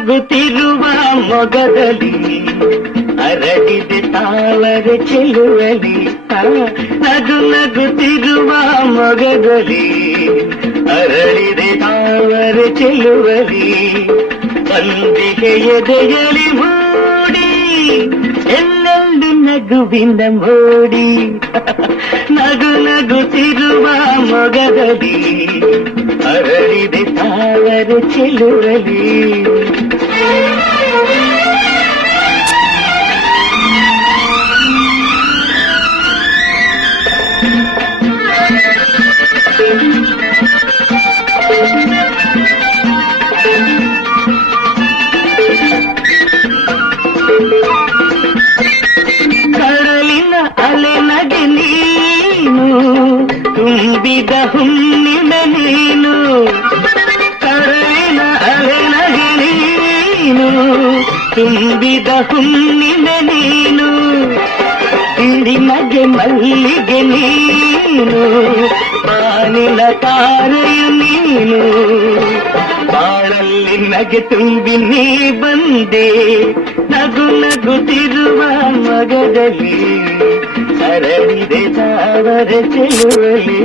ನಗುತ್ತಿರುವ ಮೊಗದಲ್ಲಿ ಅರಳಿದೆ ತಾವರೆ ಚೆಲುವಲಿ. ನಗುತ್ತಿರುವ ಮೊಗದಲ್ಲಿ ಅರಳಿದೆ ತಾವರೆ ಚೆಲುವಲಿ. ಸಂದಿಗೆ ಎದೆಯಲಿ ಮೂಡಿ ಎಲ್ಲೆಲ್ಲಿ ನಗುವಿನ ಮೋಡಿ. ನಗುತ್ತಿರುವ ಮೊಗದಲ್ಲಿ ಅರಳಿದೆ ತಾವರೆ ಚೆಲುವಲಿ. ಕಡಲಿನ ಅಲೆ ನಗೆ ನೀನು, ತುಂಬಿದ ಹುಣ್ಣಿಮೆ ನೀನು. ಕಡಲಿನ ಅಲೆ ನಗೆ ನೀನು, ತುಂಬಿದ ಹುಣ್ಣಿಮೆ ನೀನು. ಇಳಿ ನಗೆ ಮಲ್ಲಿಗೆ ನೀನು, ಬಾನಿನ ತಾರೆಯು ನೀನು. ಬಾಳಲ್ಲಿ ನಗೆ ತುಂಬಿ ನೀ ಬಂದೆ, ನಗುತ್ತಿರುವ ಮಗದಲ್ಲಿ ಅರಳಿದೆ ತಾವರೆ ಚೆಲುವಲಿ.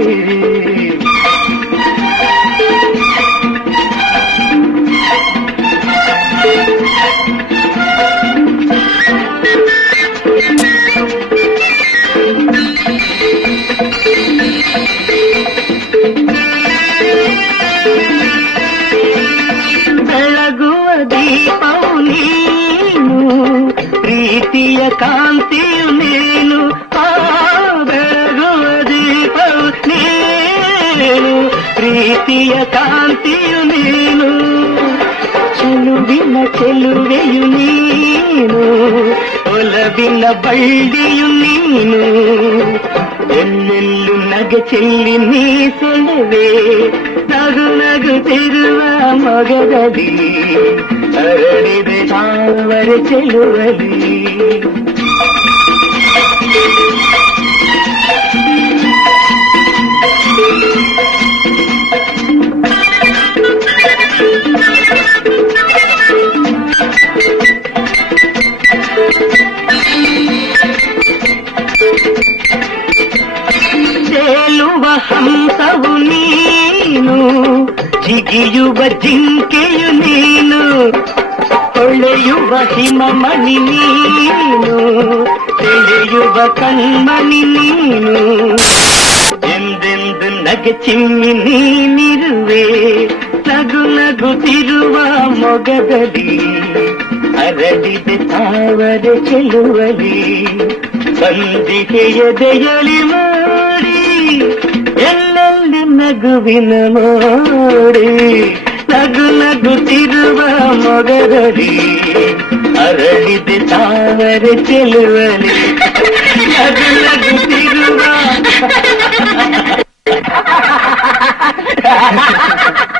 ಬೆಳಗುವ ದೀಪವು ನೀನು, ಪ್ರೀತಿಯ ಕಾಂತಿಯು ನೀನು. ಬೆಳಗುವ ದೀಪವು ನೀನು, ಪ್ರೀತಿಯ ಕಾಂತಿಯು ನೀನು. ಚೆಲುವಿನ ಚೆಲುವೆಯು ನೀನು, ಒಲವಿನ ಬಳ್ಳಿಯು ನೀನು. ಎಲ್ಲೆಲ್ಲೂ ನಗೆ ಚೆಲ್ಲಿ ನೀ ಸೆಳೆವೆ, ನಗುತ್ತಿರುವ ಮೊಗದಲ್ಲಿ ಅರಳಿದೆ ತಾವರೆ ಚೆಲುವಲಿ. ತೇಲುವ ಹಂಸವು ನೀನು, ಜಿಗಿಯುವ ಜಿಂಕೆಯು ನೀನು. ಹೊಳೆಯುವ ಹಿಮಮಣಿ ನೀನು, ತೆಳೆಯುವ ಕಣ್ಮಣಿ ನೀನು. ಎಂದೆಂದು ನಗೆ ಚಿಮ್ಮಿ ನೀನಿರುವೆ, ನಗುತ್ತಿರುವ ಮೊಗದಲ್ಲಿ ಅರಳಿದೆ ತಾವರೆ ಚೆಲುವಲಿ. ಸಂದಿಗೆ ಎದೆಯಲಿ ಮೂಡಿ ಎಲ್ಲೆಲ್ಲಿ ನಗುವಿನ ಮೋಡಿ. ನಗುತ್ತಿರುವ ಮೊಗದಲ್ಲಿ ಅರಳಿದೆ ತಾವರೆ ಚೆಲುವಲಿ. ನಗುತ್ತಿರುವ